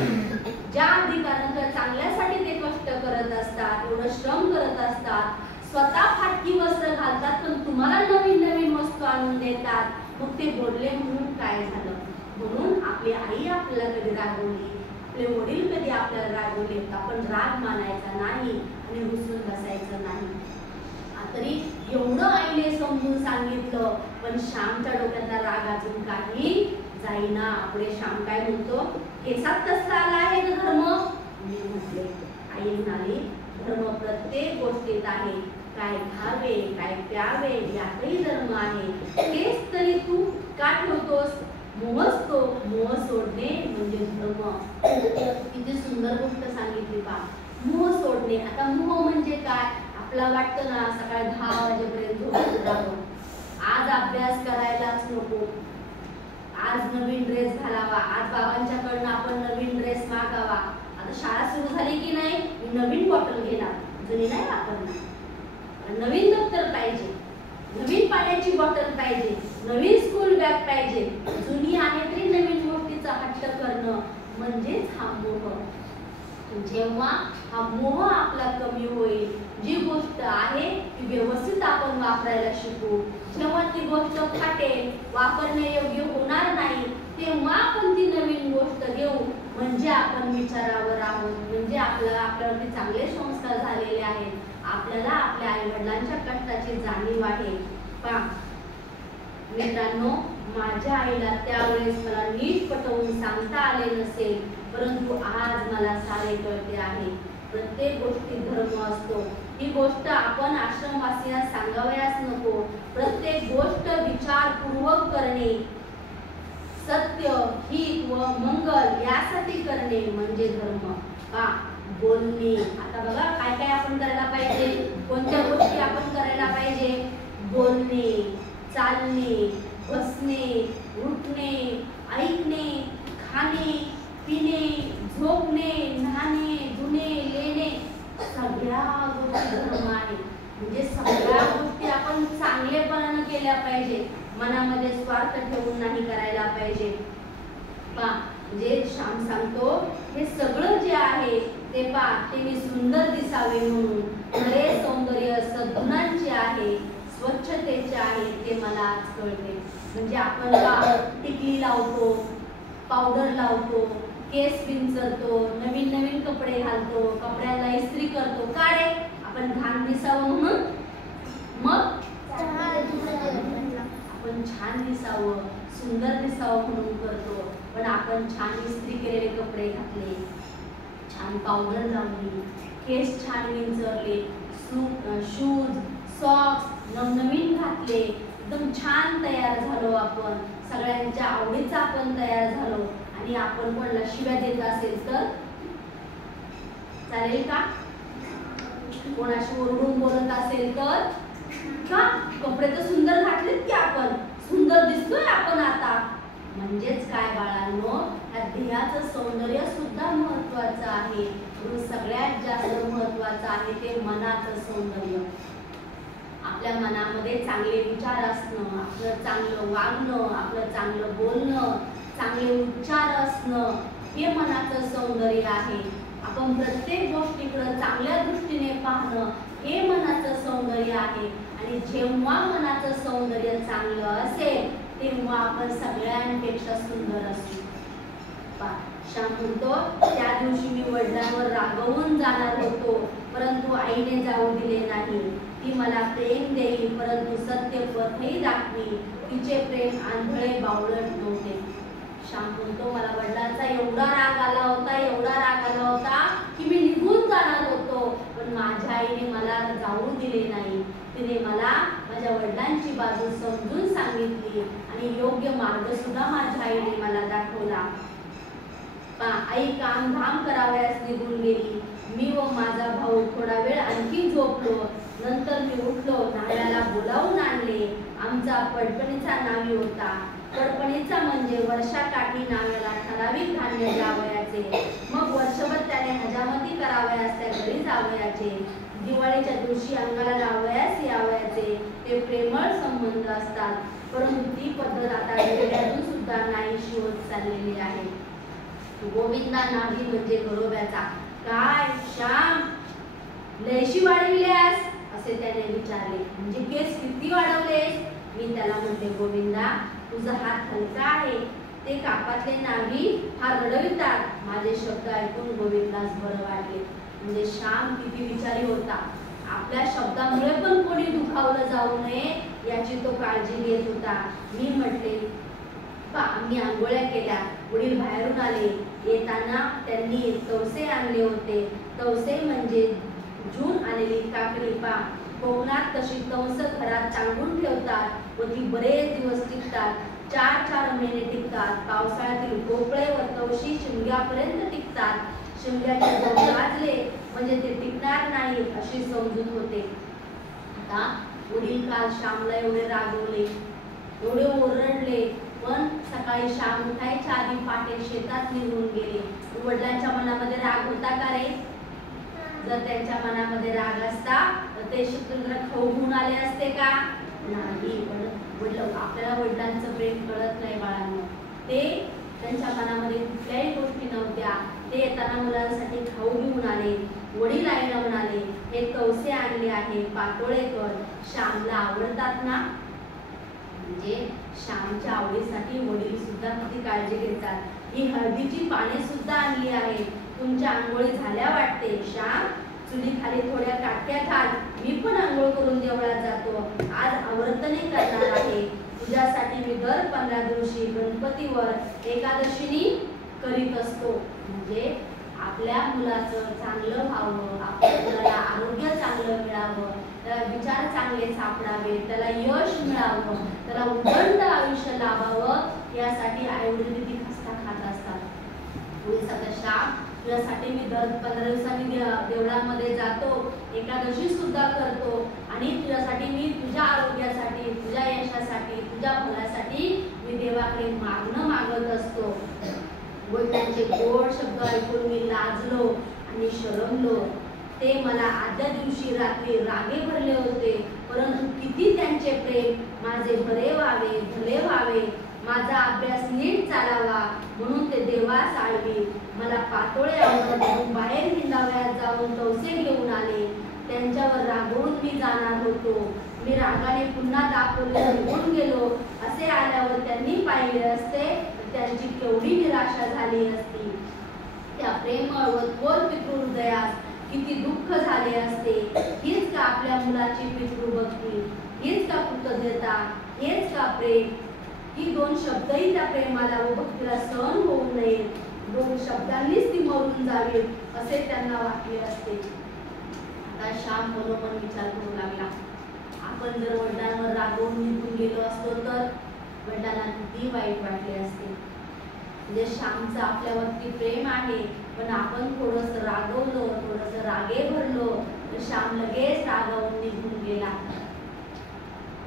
ज्या अधिकारानं चांगल्यासाठी ते कष्ट करत असतात, एवढं श्रम करत असतात, स्वतः फाटकी वस्त्र घालतात, पण तुम्हाला नवीन नवीन वस्तू आणून देतात, मग ते बोलले म्हणून काय झालं? म्हणून आपली आई आपल्याला कधी रागवली, आपले वडील कधी आपल्याला रागवले, आपण राग मानायचा नाही आणि रुसून बसायचं नाही. तरी एवढं आईने समजून सांगितलं, पण श्यामच्या डोक्यातला राग अजून काही जाईना. पुढे श्याम काय म्हणतो, केसात कसला आला आहे ना धर्म? मी म्हटले. आई म्हणाली धर्म प्रत्येक गोष्टीत आहे, काय खावे काय प्यावे यातही धर्म आहे. केस तरी तू का ठेवतोस? मोहच तो, मोह सोडणे म्हणजे धर्म. किती सुंदर गोष्ट सांगितली बा, मोह सोडणे. आता मोह म्हणजे काय? आपला वाटतं ना सकाळी 10 वाजेपर्यंत झोपून राहावं, आज अभ्यास करायलाच नको, आज नवीन ड्रेस घालावा, आज बाबांच्याकडनं आपण नवीन ड्रेस मागावा. आता शाळा सुरू झाली की नाही, मी नवीन बॉटल घेणार, जुनी नाही वापरणार, नवीन दप्तर पाहिजे, नवीन पाण्याची बॉटल पाहिजे, नवीन स्कूल बॅग पाहिजे. जुनी आहे तरी नवीन गोष्टीचा हट्ट करणं म्हणजेच हा मोह. जेव्हा हा मोह आपला कमी होईल, जी गोष्ट आहे ती व्यवस्थित आपण वापरायला शिकू, जेव्हा ती गोष्ट फाटेल, वापरण्यायोग्य होणार नाही, तेव्हा आपण ती नवीन गोष्ट घेऊ, म्हणजे आपण विचारावर आहोत, म्हणजे आपल्यावरती चांगले संस्कार झालेले आहेत, आपल्याला आपल्या आई वडिलांच्या कष्टाची जाणीव आहे. मित्रांनो, माझ्या आईला त्यावेळेस मला नीट पटवून सांगता आले नसेल, परंतु आज मला सारे कळते आहे. प्रत्येक गोष्टीत धर्म असतो. ही गोष्ट आपण आश्रमवासियांना सांगावयास नको. प्रत्येक गोष्ट विचारपूर्वक करणे, सत्य, हित व मंगल यासाठी करणे म्हणजे धर्म. का बोलणे, आता बघा काय काय आपण करायला पाहिजे, कोणत्या गोष्टी आपण करायला पाहिजे. बोलणे, चालणे, बसणे, उठणे, ऐकणे, खाणे, पिणे, झोपणे, नहाणे, धुणे, लेणे, सगळ्या गोष्टी धर्म आहे. म्हणजे सगळ्या गोष्टी आपण चांगलेपणाने केल्या पाहिजे, मनामध्ये स्वार्थ ठेवून नाही करायला पाहिजे. म्हणजे श्याम सांगतो हे सगळं जे आहे ते ते मी सुंदर दिसावे म्हणून खरे सौंदर्य सद्गुणांचे आहे, स्वच्छतेचे आहे ते मला आज कळते. म्हणजे आपण टिकली लावतो, पावडर लावतो, केस विंचरतो, नवीन नवीन कपडे घालतो, कपड्याला इस्त्री करतो, का रे? आपण घाण दिसावं म्हणून. मग आपण छान दिसावं, सुंदर दिसावं म्हणून करतो. पण आपण छान इस्त्री केलेले कपडे घातले, छान पावडर लावली, केस छान विंचरले, शूज, सॉक्स नवनवीन घातले, एकदम छान तयार झालो, आपण सगळ्यांच्या आवडीचा आपण तयार झालो आणि आपण कोणाला शिव्या देत असेल तर चालेल का? कोणाशी ओरडून बोलत असेल तर का? कपडे तर सुंदर घातलेत की आपण, सुंदर दिसतोय आपण आता. म्हणजेच काय बाळांनो, या देहाचं सौंदर्य सुद्धा महत्वाचं आहे. सगळ्यात जास्त महत्वाचं आहे ते मनाचं सौंदर्य. आपल्या मनामध्ये चांगले विचार असणं, आपलं चांगलं वागणं, आपलं चांगलं बोलणं, चांगले उच्चार असणं हे मनाचं सौंदर्य आहे. आपण प्रत्येक गोष्टीकडे चांगल्या दृष्टीने पाहणं हे मनाचं सौंदर्य आहे. आणि जेव्हा मनाचं सौंदर्य चांगलं असेल तेव्हा आपण सगळ्यांपेक्षा सुंदर असू. श्याम म्हणतो त्या दिवशी मी वडिलांवर रागवून जाणार होतो, परंतु आईने जाऊ दिले नाही. ती मला प्रेम देई, परंतु सत्य पथही दाखवी. तिचे प्रेम आंधळे बावळट नव्हते. श्याम म्हणतो मला वडिलांचा एवढा राग आला होता, एवढा राग आला होता की मी निघून जाणार होतो, पण माझ्या आईने मला जाऊ दिले नाही. तिने मला माझ्या वडिलांची बाजू समजून सांगितली आणि योग्य मार्ग सुद्धा माझ्या आईने मला दाखवला. आई काम धाम करावयास निघून गेली. मी व माझा भाऊ थोडा वेळ आणखी झोपलो. नंतर मी उठलो, नाव्याला बोलावून आणले. आमचा पडपणीचा नावी होता. पडपणीचा म्हणजे वर्षाकाठी नाव्याला ठराविक धान्य द्यावयाचे, मग वर्षभर त्याने हजामती करावयास त्या घरी जावयाचे. दिवाळीच्या दिवशी अंगाला लावयास यावयाचे. ते प्रेमळ संबंध असतात, परंतु ती पद्धत आता खेड्यातून सुद्धा नाहीशी होत चाललेली आहे. गोविंदा नावी म्हणजे घरोब्याचा. काय श्याम लयशी वाढविल्यास असे त्याने विचारले. म्हणजे केस किती वाढवलेस? मी त्याला म्हणते गोविंदा तुझा हात हलका आहे, ते कापातले नावी फार रडवितात. माझे शब्द ऐकून गोविंदास बरं वाटले. म्हणजे श्याम किती विचारी होता. आपल्या शब्दामुळे पण कोणी दुखावलं जाऊ नये याची तो काळजी घेत होता. मी म्हटले आम्ही आंघोळ्या केल्या, वडील बाहेरून आले. येताना त्यांनी तवसे आणले होते. तवसे म्हणजे जून आलेली काकडी. कोकणात तशी तवस घरात टांगून ठेवतात व ती बरेच दिवस टिकतात. 4-4 महिने टिकतात. पावसाळ्यातील भोपळे व तवशी शिमग्यापर्यंत टिकतात. शिमग्याचे जवळ वाजले म्हणजे ते टिकणार नाही अशी समजूत होते. आता वडील काल श्यामला एवढे रागवले, एवढे ओरडले, पण सकाळी श्याम उठायच्या आधी पाटे शेतात निघून गेले. वडिलांच्या मनामध्ये राग होता का रे? जर त्यांच्या मनामध्ये राग असता तर ते शुक्रंद्र खाऊ घेऊन आले असते का? नाही. आपल्याला वडिलांचं प्रेम कळत नाही बाळांनो. ते त्यांच्या मनामध्ये कुठल्याही गोष्टी नव्हत्या. ते येताना मुलांसाठी खाऊ घेऊन आले. वडील आईला म्हणाले हे तवसे आणले आहे, पातोळे कर, श्यामला आवडतात ना. म्हणजे श्यामच्या आवडीसाठी वडील सुद्धा किती काळजी घेतात. ही हळदीची पाने सुद्धा आणली आहे, तुमच्या आंघोळी झाल्या वाटते. श्याम चुली खाली थोड्या काठ्या घाल, मी पण आंघोळ करून देवळात जातो. आज आवर्तने करणार आहे. तुझ्यासाठी मी दर 15 दिवशी गणपतीवर एकादशीनी करीत असतो. म्हणजे आपल्या मुलाचं चांगलं व्हावं, आपल्या मुलाला आरोग्य चांगलं मिळावं, त्याला विचार चांगले सापडावे, त्याला यश मिळावं, त्याला उदंड आयुष्य लाभावं, यासाठी आईवडील किती खस्ता खात असतात. पुढे श्याम, तुझ्यासाठी मी दर 15 दिवसांनी देवळामध्ये जातो, एकादशी सुद्धा करतो आणि तुझ्यासाठी मी तुझ्या आरोग्यासाठी, तुझ्या यशासाठी, तुझ्या भल्यासाठी मी देवाकडे मागणं मागत असतो. वडिलांचे गोड शब्द ऐकून मी लाजलो आणि शरमलो. ते मला आदल्या दिवशी रात्री रागे भरले होते, परंतु किती त्यांचे प्रेम माझे बरे व्हावे, भले व्हावे, माझा अभ्यास नीट चालावा म्हणून ते देवास आळवी. मला पातोळे आवडून बाहेर हिंडावयात जाऊन तवसे घेऊन आले. त्यांच्यावर रागवून मी जाणार होतो. मी रागाने पुन्हा दापोलीस निघून गेलो. असे आल्यावर त्यांनी पाहिले असते त्यांची केवढी निराशा झाली असती. त्या प्रेमळ व थोर पितृहृदयास किती दुःख झाले असते. हीच का आपल्या मुलाची पितृभक्ती, हीच का कृतज्ञता, हेच का प्रेम. ही दोन शब्दही त्या प्रेमाला व भक्तीला सहन होऊ नये. 2 शब्दांनीच ती मरून जावी असे त्यांना वाटले असते. आता श्याम मनोमन विचार करू लागला, आपण जर वडिलांवर रागवून निघून गेलो असतो तर वडिलांना किती वाईट वाटले असते. म्हणजे श्यामचं आपल्यावरती प्रेम आहे, पण आपण थोडस रागवलो, थोडस रागे भरलो तर श्याम लगेच रागावून निघून गेला.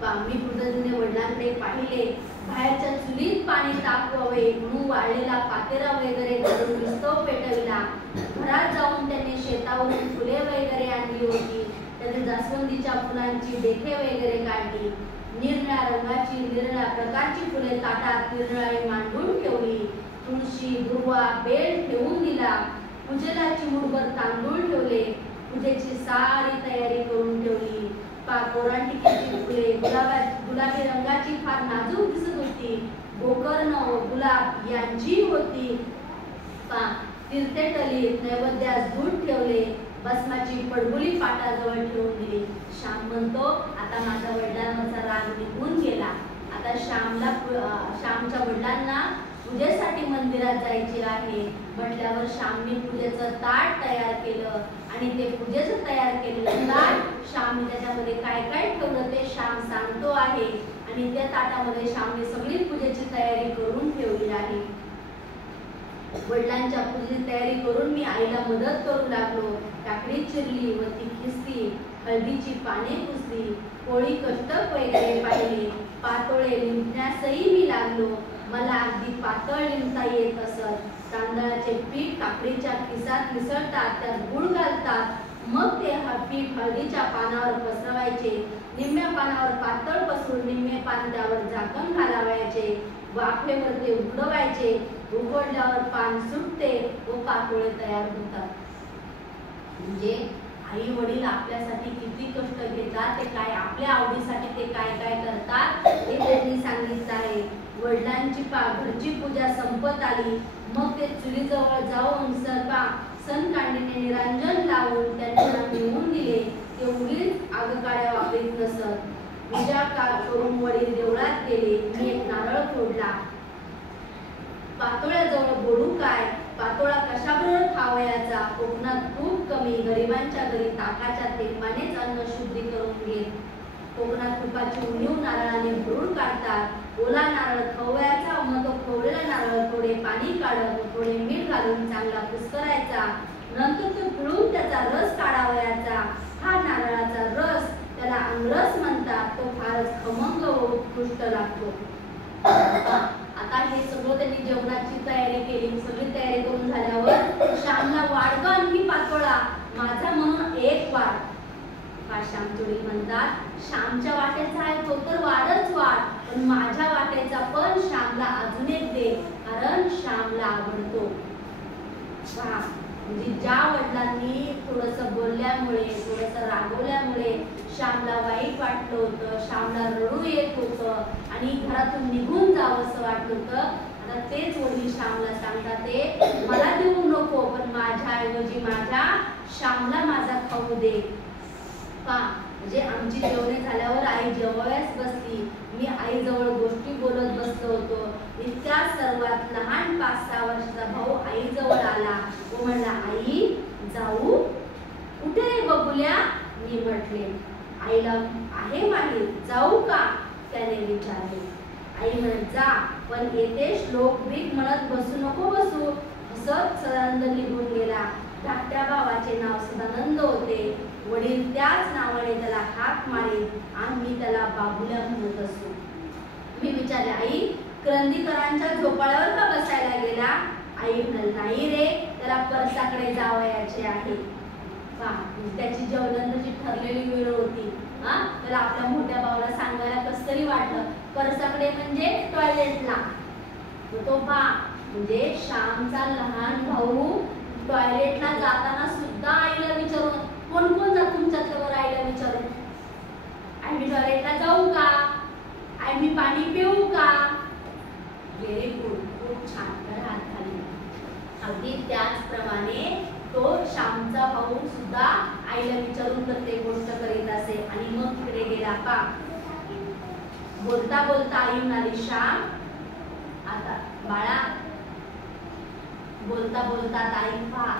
मी कृतज्ञतेने वडिलांकडे पाहिले. बाहेरच्या चुलीत पाणी तापवावे म्हणून वाळलेला पातेला वगैरे घालून विस्तव पेटविला. घरात जाऊन त्यांनी शेतावरून फुले वगैरे आणली होती. त्यांनी जास्वंदीच्या फुलांची देखे वगैरे काढली. निरनिळ्या रंगाची, निरनिळ्या प्रकारची फुले ताटात निरनिराळी मांडून ठेवली. तुळशी, दुर्वा, बेल ठेवून दिला. पूजेला चिमूटभर तांदूळ ठेवले. पूजेची सारी तयारी करून ठेवली. कोरांटिकेची फुले गुलाबी रंगाची फार नाजूक दिसत होती. गोकर्ण व गुलाब यांची होती. तीर्थेटली नैवेद्यास दूध ठेवले. भस्माची पडगुली पाटाजवळ ठेवून दिली. श्याम म्हणतो, आता माझ्या वडिलांवरचा राग निघून गेला. आता श्यामच्या वडिलांना पूजेसाठी मंदिरात जायचे आहे म्हटल्यावर श्यामने पूजेचं ताट तयार केलं आणि ते पूजेचं तयार केलेलं ताट श्यामने त्याच्यामध्ये काय काय ठेवलं ते श्याम सांगतो आहे. आणि त्या ताटामध्ये श्यामने सगळी पूजेची तयारी करून ठेवली आहे. वडिलांच्या पूजेची तयारी करून मी आईला मदत करू लागलो. काकडी चिरली व ती खिसली. हळदीची पाने पुसली. पोळी कष्टक वगैरे पाहिले. पातोळे लिंपण्यासही मी लागलो. मला अगदी पातळ लिंबता येत असत. तांदळाचे पीठ काकडीच्या खिसात मिसळतात, त्यात गुळ घालतात, मग ते पीठ हळदीच्या पानावर पसरवायचे. निम्म्या पानावर पातळ पसरून निम्मे पान त्यावर झाकण घालावायचे. वाफेवर ते उकडवायचे. उकडल्यावर पान सुटते व पातोळे तयार होतात. म्हणजे आई वडील आपल्यासाठी किती कष्ट घेतात, ते काय आपल्या आवडीसाठी ते काय काय करतात हे त्यांनी सांगितलं आहे. वडिलांची घरची पूजा संपत आली. मग ते चुलीजवळ जाऊन सनकांडीने निरांजन लावून त्यांना नेऊन दिले. ते उगीच आगकाळ्या वापरीत नसत. पूजा करून वडील देवळात गेले. मी एक नारळ फोडला. पातोळ्याजवळ बोलू काय, पातोळा कशाबरोबर खावयाचा. कोकणात तूप कमी, गरिबांच्या घरी ताकाच्या तेपानेच अन्न शुद्धी करून घेत. कोकणात तुपाची उणीव नारळाने भरून काढतात. ओला नारळ खवयाचा, मग तो खवलेला नारळ थोडे पाणी काढत थोडे मीठ घालून चांगला कुस्करायचा. नंतर तो पिळून त्याचा रस काढावयाचा. हा नारळाचा रस, त्याला आंगरस म्हणतात. तो फारच खमंग व उत्कृष्ट लागतो. आता हे सगळं त्यांनी जेवणाची तयारी केली. सगळी तयारी करून झाल्यावर श्यामला वाढ आणखी पातोळा, माझा म्हणून एक वाढ. श्यामचोडी म्हणतात, श्यामच्या वाटेचा आहे तो तर वाढच वाढ, पण माझ्या वाटेचा पण श्यामला अजून एक दे, कारण श्यामला आवडतो. म्हणजे ज्या वडिलांनी थोडस बोलल्यामुळे, थोडस रागवल्यामुळे श्यामला वाईट वाटलं होतं, श्यामला रडू येत होतं आणि घरातून निघून जावं असं वाटत होतं. आता तेच वडील श्यामला सांगतात, ते मला देऊ नको, पण माझ्या ऐवजी माझ्या श्यामला माझा खाऊ दे. म्हणजे आमची जेवणे झाल्यावर आई जेवायला बसली. मी आईजवळ गोष्टी बोलत बसलो होतो. इतक्या सर्वात लहान 5-6 वर्षाचा भाऊ आई जवळ आला व म्हणला, आई जाऊ? कुठे आहे बबुल्या? मी म्हटले. आईला आहे माहीत, जाऊ का? त्याने विचारले. आई म्हणत, जा, पण येथे श्लोक बीक म्हणत बसू नको बसू. हसत सदानंद निघून गेला. धाकट्या भावाचे नाव सदानंद होते. वडील त्याच नावाने त्याला हाक मारीत. आम्ही त्याला बाबुल्या म्हणत असू. मी विचारले, आई करंदीकरांच्या झोपाळ्यावर का बसायला गेला? आई म्हणाली, नाही रे, त्याला परसाकडे जावयाचे आहे. त्याची जेवणाची ठरलेली वेळ होती. त्याला आपल्या मोठ्या भावाला सांगायला कस तरी वाटलं. परसाकडे म्हणजे टॉयलेटला. तो म्हणजे श्यामचा लहान भाऊ टॉयलेटला जाताना सुद्धा आईला विचारून, कोण कोण जात तुमच्याजवळ? आईला विचारून, आई मी टॉयलेटला जाऊ का? आई मी पाणी पिऊ का? व्हेरी गुड, खूप छान. हात खाली. अगदी त्याचप्रमाणे तो श्यामचा भाऊ सुद्धा आईला विचारून प्रत्येक गोष्ट करीत असे. आणि मग तिकडे गेला. बोलता बोलता आई म्हणाली, श्याम आता बाळा, बोलता बोलता ताई पहा.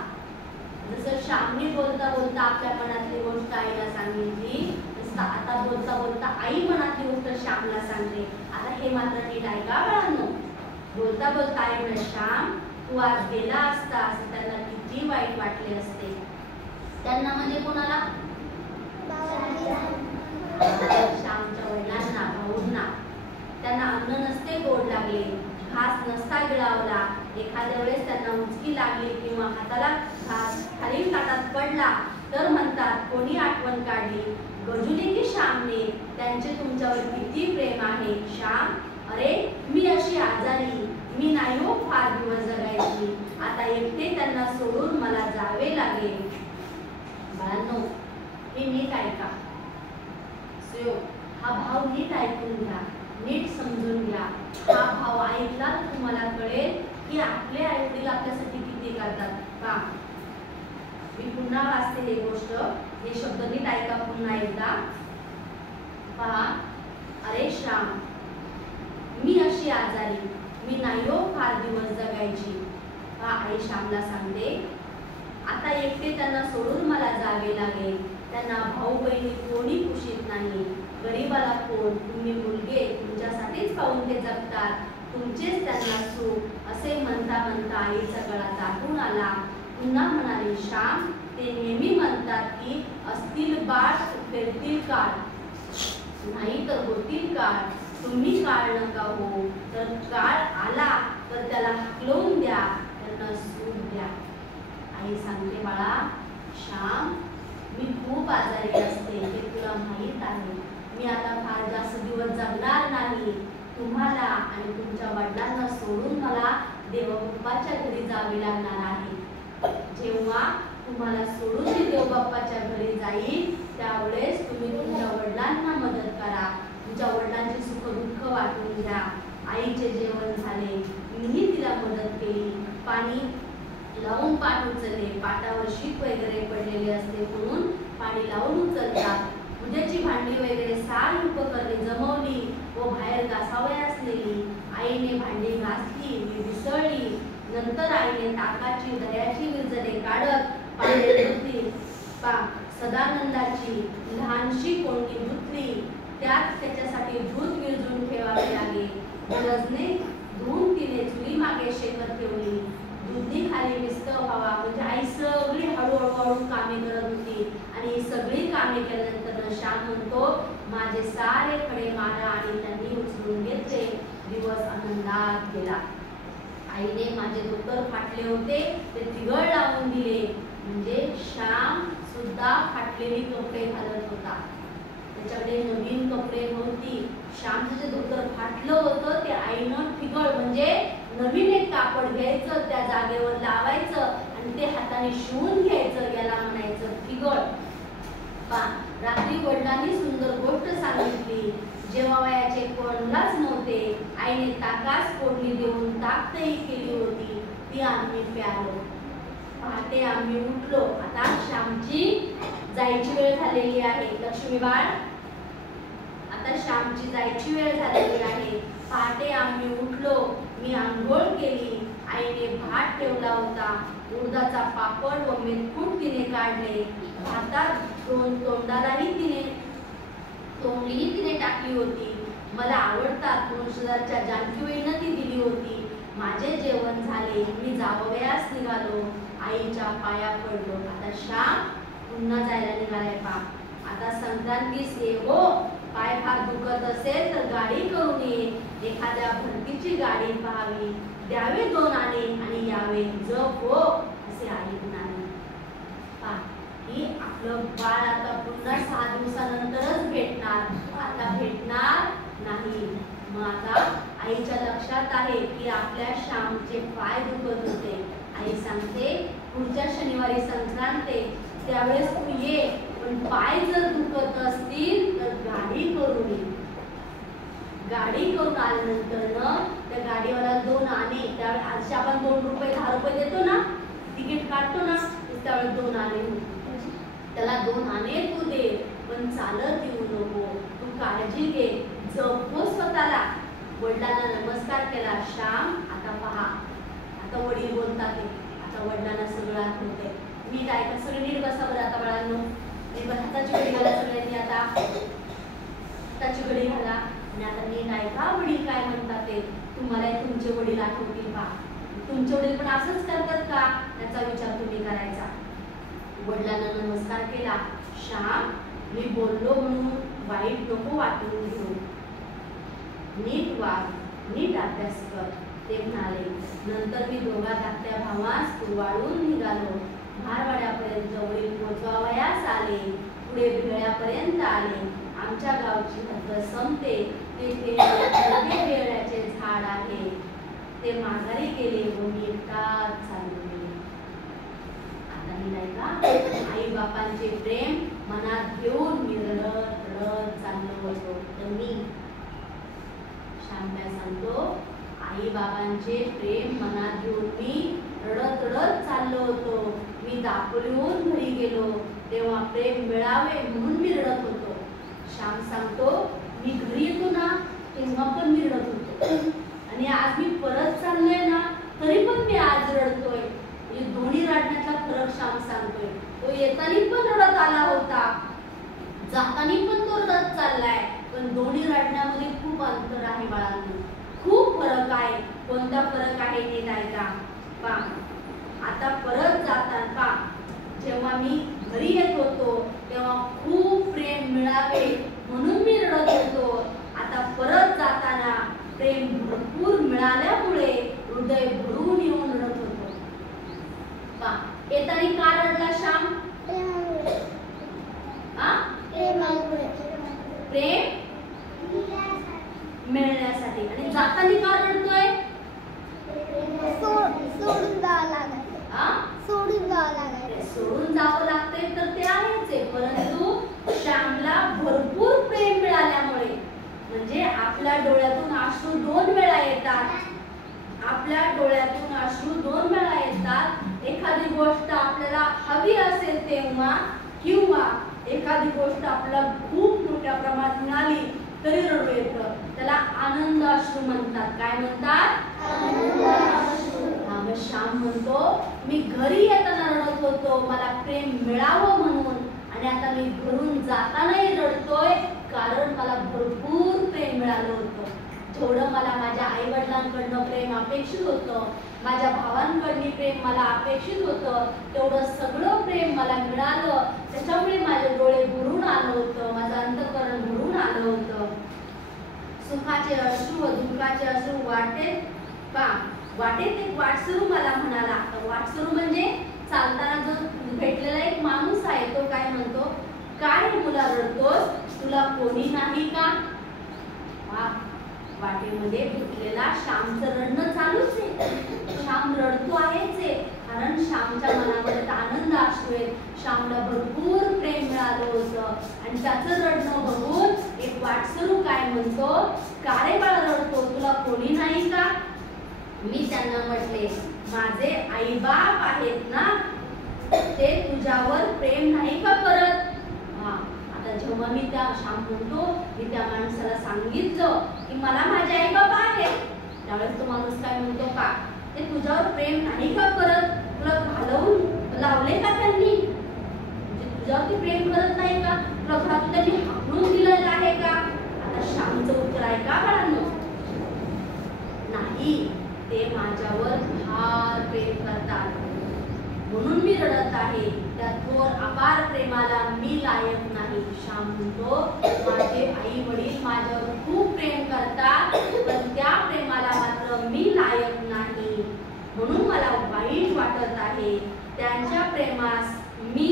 जसं श्यामने बोलता बोलता आपल्या मनातली गोष्ट आईला सांगितली, तसं आता बोलता बोलता आई मनातली गोष्ट श्यामला सांगते. आता हे मात्र नीट ऐका बाळांनो. बोलता बोलता आई म्हणे, श्याम तू आज गेला असतास त्यांना किती वाईट वाटले असते. त्यांना म्हणजे कोणाला? श्यामच्या वडिलांना, भाऊंना. त्यांना अन्न नसते गोड लागले, घास नसता गिळावला, एखाद्या वेळेस त्यांना उचकी लागली किंवा हाताला घास खाली ताटात पडला तर म्हणतात, कोणी आठवण काढली? गजुली की श्यामने? त्यांचे तुमच्यावर किती प्रेम आहे. श्याम, अरे मी अशी आजारी, मी नाही हो फार दिवस जगायची. आता एकटे त्यांना सोडून मला जावे लागेल. बाळांनो, हे नीट ऐका. हा भाव नीट ऐकून घ्या, नीट समजून घ्या. हा भाव ऐकला तर तुम्हाला कळेल की आपले आई वडील आपल्यासाठी किती करतात. का मी पुन्हा वाचते ही गोष्ट, हे शब्द नीट ऐका पुन्हा एकदा. पहा, अरे श्याम, मी अशी आजारी, मी नाही हो फार दिवस जगायची. आई श्यामला सांगते, आता एकटे त्यांना सोडून मला जावे लागेल. त्यांना भाऊ बहिणी कोणी खुशीत नाही. गरीबाला कोण? तुम्ही मुलगे, तुमच्यासाठीच पाहून ते जगतात, तुमचेच त्यांना सुख. असे म्हणता म्हणता आईचा गळा दाटून आला. पुन्हा म्हणाली, श्याम, ते नेहमी म्हणतात की असतील बाळ फिरतील काळ, नाही तर होतील काळ. तुम्ही काळ नका हो, तर काळ आला तर त्याला हकलवून द्या, त्यांना सूट द्या. आई सांगते, बाळा श्याम, मी खूप आजारी असते, हे तुला माहीत आहे. मी आता फार जास्त दिवस जगणार नाही. तुम्हाला आणि तुमच्या वडिलांना सोडून मला देवबाप्पाच्या घरी जावे लागणार आहे. जेव्हा तुम्हाला सोडून मी देवबाप्पाच्या घरी जाईल त्यावेळेस तुम्ही तुमच्या वडिलांना मदत करा, तुमच्या वडिलांचे सुख दुःख वाटून घ्या. आईचे जेवण झाले, मीही तिला मदत केली. पाणी लावून पाठ उचलले, पाटावर शीत वगैरे पडलेले असते म्हणून पाणी लावून उचलतात. पूजेची भांडी वगैरे सारी उपकरणे जमवली व बाहेर घासावया असलेली आईने भांडी घासली, मी विसळली. नंतर आईने ताकाची दह्याची विरजणे काढत पाणी धुतली. सदानंदाची लहानशी कोंडी धुतली, त्यात त्याच्यासाठी दूध विरजून ठेवावे लागे. गरजने धुवून तिने चुली मागे शेकर ठेवली. दुधी खाली मिस्त व्हावा म्हणजे आई सगळी हळूहळू कामे करत होती. आणि सगळी कामे केल्यानंतर श्याम म्हणतो, माझे सारे खडे मारा आणि त्यांनी उचलून घेतले. दिवस आनंदात गेला. आईने माझे धोतर फाटले होते ते तिगळ लावून दिले. म्हणजे श्याम सुद्धा फाटलेली कपडे घालत होता, त्याच्याकडे नवीन कपडे नव्हती. श्यामचं जे धोतर फाटलं होतं ते आईनं ठिगळ म्हणजे नवीन एक कापड घ्यायचं, त्या जागेवर लावायचं आणि ते हाताने शिवून घ्यायचं, याला म्हणायचं ठिगळ. रात्री वडिलांनी सुंदर गोष्ट सांगितली. जेव्हा वयाचे कोणालाच नव्हते, आईने ताकास फोडणी देऊन ताकतही केली होती, ती आम्ही प्यालो. पहाटे आम्ही उठलो. आता श्यामची जायची वेळ झालेली आहे. लक्ष्मी बाळ, आता श्यामची जायची वेळ झालेली आहे. पहाटे आम्ही उठलो, मी आंघोळ केली. भात ठेवला होता, उडदाचा पापड व मेथकूट तिने काढले, भातात तोंडालाही तिने टाकली होती. मला आवडतात म्हणून शेजारच्या जानकीबाईंना ती दिली होती. माझे जेवण झाले, मी जावयास निघालो, आईच्या पाया पडलो. आता श्याम पुन्हा जायला निघालाय पा. आता संक्रांतीस ये हो, पाय फार दुखत असेल तर गाडी करून ये, एखाद्या भरतीची गाडी पाहावी, द्यावे 2 आणे आणि यावे जप हो, असे आई म्हणाली. पा की आपलं बाळ आता पुन्हा 6 दिवसानंतरच भेटणार, आता भेटणार नाही. मग आता आईच्या लक्षात आहे की आपल्या श्यामचे पाय दुखत होते. आई सांगते पुढच्या शनिवारी संक्रांत आहे, त्यावेळेस तू ये, पण पाय जर दुखत असतील तर गाडी करून ये. गाडी करून आल्यानंतर त्या गाडीवाला 2 आणे, त्यावेळेस आज आपण 2 रुपये 10 रुपये देतो ना, तिकीट काढतो ना, त्यावेळेस 2 आणे त्याला 2 आणे तू दे, पण चालत येऊ नको, तू काळजी घे, जपो स्वतःला. वडिलांना नमस्कार केला. श्याम आता पहा, आता वडील बोलतात. आता वडिलांना सगळं आठवतंय. नीट ऐका, सगळे नीट बसा बरं आता बाळांनो. हाताची घडी घाला सगळ्यांनी, आता हाताची घडी घाला आणि आता नीट ऐका वडील काय म्हणतात ते. तुम्हाला तुमचे वडील आठवतील का? तुमचे वडील पण असंच करतात का, याचा विचार तुम्ही करायचा. वडिलांना नमस्कार केला. श्याम मी बोललो म्हणून वाईट नको वाटून घेऊ, नीट वाग, नीट अभ्यास कर, ते म्हणाले. नंतर मी दोघा धाकट्या भावास कुरवाडून निघालो. भारवाड्यापर्यंत वडील पोचवावयास आले, पुढे भेळ्यापर्यंत आले. आमच्या गावची हद्द संपते, तेथे भेळ्याचे झाड आहे. ते माघारी गेले व मी एकटाच चाललो गेले. आता मी नाही का आई बापांचे प्रेम मनात घेऊन मी रडत रडत चाललो होतो. तर मी श्याम काय सांगतो, आई बाबांचे प्रेम मनात घेऊन मी रडत रडत चाललो होतो. मी दापोलीहून घरी गेलो तेव्हा प्रेम मिळावे म्हणून मी रडत होतो. श्याम सांगतो मी घरी येतो ना तेव्हा पण मी रडत होतो, आणि आज मी परत चाललोय ना तरी पण मी आज रडतोय. म्हणजे दोन्ही रडण्याचा फरक श्याम सांगतोय. तो येताना पण रडत आला होता, जाताना पण तो रडत चाललाय, पण दोन्ही रडण्यामध्ये खूप अंतर आहे बाळांनो, खूप फरक आहे. कोणता फरक आहे नीट ऐका पा. आता परत जाताना जेव्हा मी घरी येत होतो तेव्हा खूप प्रेम मिळावे म्हणून मी रडत होतो. आता परत जाताना प्रेम भरपूर मिळाल्यामुळे हृदय भरून येऊन रडत होतो. पा येताना का रडला श्याम? प्रेम मिळण्यासाठी. आणि जाताना का रडतोय? सोडून जावं लागतंय तर ते आहेच, परंतु श्यामला भरपूर प्रेम मिळाल्यामुळे, म्हणजे आपल्या डोळ्यातून अश्रू 2 वेळा येतात. आपल्या डोळ्यातून अश्रू 2 वेळा येतात. एखादी गोष्ट आपल्याला हवी असेल तेव्हा, किंवा एखादी गोष्ट आपल्याला खूप मोठ्या प्रमाणात मिळाली तरी रडू येतं. त्याला आनंद अश्रू म्हणतात. काय म्हणतात? श्याम म्हणतो मी घरी येताना रडत होतो मला प्रेम मिळावं म्हणून, आणि आता मी घरून जातानाही रडतोय कारण मला भरपूर प्रेम मिळालं होतं. जेवढं मला माझ्या आई वडिलांकडनं प्रेम अपेक्षित होतं, माझ्या भावांकडनं प्रेम मला अपेक्षित होतं, तेवढं सगळं प्रेम मला मिळालं. त्याच्यामुळे माझे डोळे भरून आलं होतं, माझं अंतःकरण भरून आलं होतं. सुखाचे अश्रू व दुःखाचे अश्रू वाटेत का वाटेत एक वाटसरू मला म्हणाला. वाटसरू म्हणजे चालताना जो भेटलेला एक माणूस आहे, तो काय म्हणतो, काय मुला रडतोस, तुला कोणी नाही का? वाटेमध्ये भेटलेला श्यामचं रडणं चालूच आहे. श्याम रडतो आहेच आहे, कारण श्यामच्या मनामध्ये आनंद असतोय. श्यामला भरपूर प्रेम मिळालं होतं, आणि त्याचं रडणं बघून एक वाटसरू काय म्हणतो, का रे बाळा रडतो, तुला कोणी नाही का? मी त्यांना म्हटले, माझे आई बाप आहेत ना, ते तुझ्यावर प्रेम नाही का करत? आता जेव्हा मी त्या श्याम म्हणतो, मी त्या माणसाला सांगितलं की मला माझे आई बाप आहेत, त्यावेळेस तो माणूस काय म्हणतो, का ते तुझ्यावर प्रेम नाही का करत? तुला घालवून लावले का त्यांनी? म्हणजे तुझ्यावरती प्रेम करत नाही का? तुला घरातून त्यांनी हाकलून दिलेलं आहे का? आता श्यामचं उत्तर आहे का बाळांनो? नाही, ते माझ्यावर फार प्रेम करतात म्हणून मी रडत आहे. त्या थोर अपार प्रेमाला मी लायक नाही. श्याम म्हणतो, माझे आई वडील माझ्यावर खूप प्रेम करतात, पण त्या प्रेमाला मात्र मी लायक नाही, म्हणून मला वाईट वाटत आहे. त्यांच्या प्रेमास मी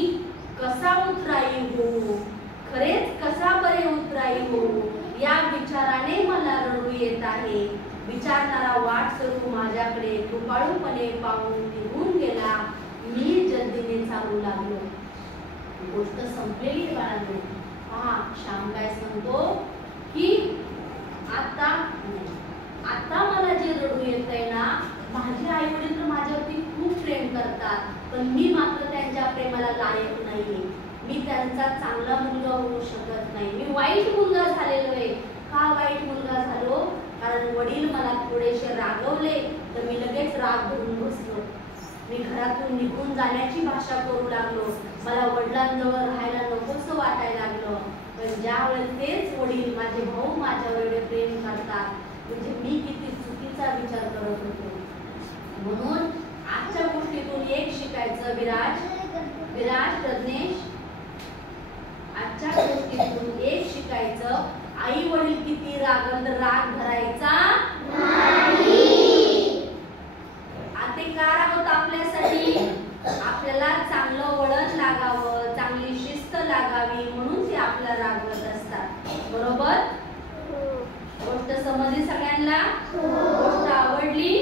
कसा उतराई होऊ, खरेच कसा बरे उतराई होऊ, या विचाराने मला रडू येत आहे. विचारणारा वाट सरू माझ्याकडे कृपाळूपणे पाहून निघून गेला. मी जल्दीने चालू लागलो. गोष्ट संपलेली बाळांनो. पहा, श्याम काय सांगतो की आता मला जे रडू येतंय ना, माझे आई वडील तर माझ्यावरती खूप प्रेम करतात, पण मी मात्र त्यांच्या प्रेमाला लायक नाहीये. मी त्यांचा चांगला मुलगा होऊ शकत नाही. मी वाईट मुलगा झालेलो आहे. का वाईट मुलगा झालो? कारण वडील मला थोडेसे रागवले तर मी लगेच राग धरून बसलो. मी घरातून निघून जाण्याची भाषा करू लागलो. मला वडिलांजवळ राहायला नकोसं वाटायला लागलं. पण ज्यावेळेस तेच वडील, माझे भाऊ माझ्यावर एवढे प्रेम करतात, म्हणजे मी किती चुकीचा विचार करत होतो. म्हणून आजच्या गोष्टीतून एक शिकायचं. विराज रत्नेश, आजच्या गोष्टीतून एक शिकायचं. आई वडील किती रागवलं तर राग धरायचा नाही. ते का रागवत आपल्यासाठी? आपल्याला चांगलं वळण लागावं, चांगली शिस्त लागावी म्हणून ते आपल्याला रागवत असतात. बरोबर? गोष्ट समजली सगळ्यांना? गोष्ट आवडली?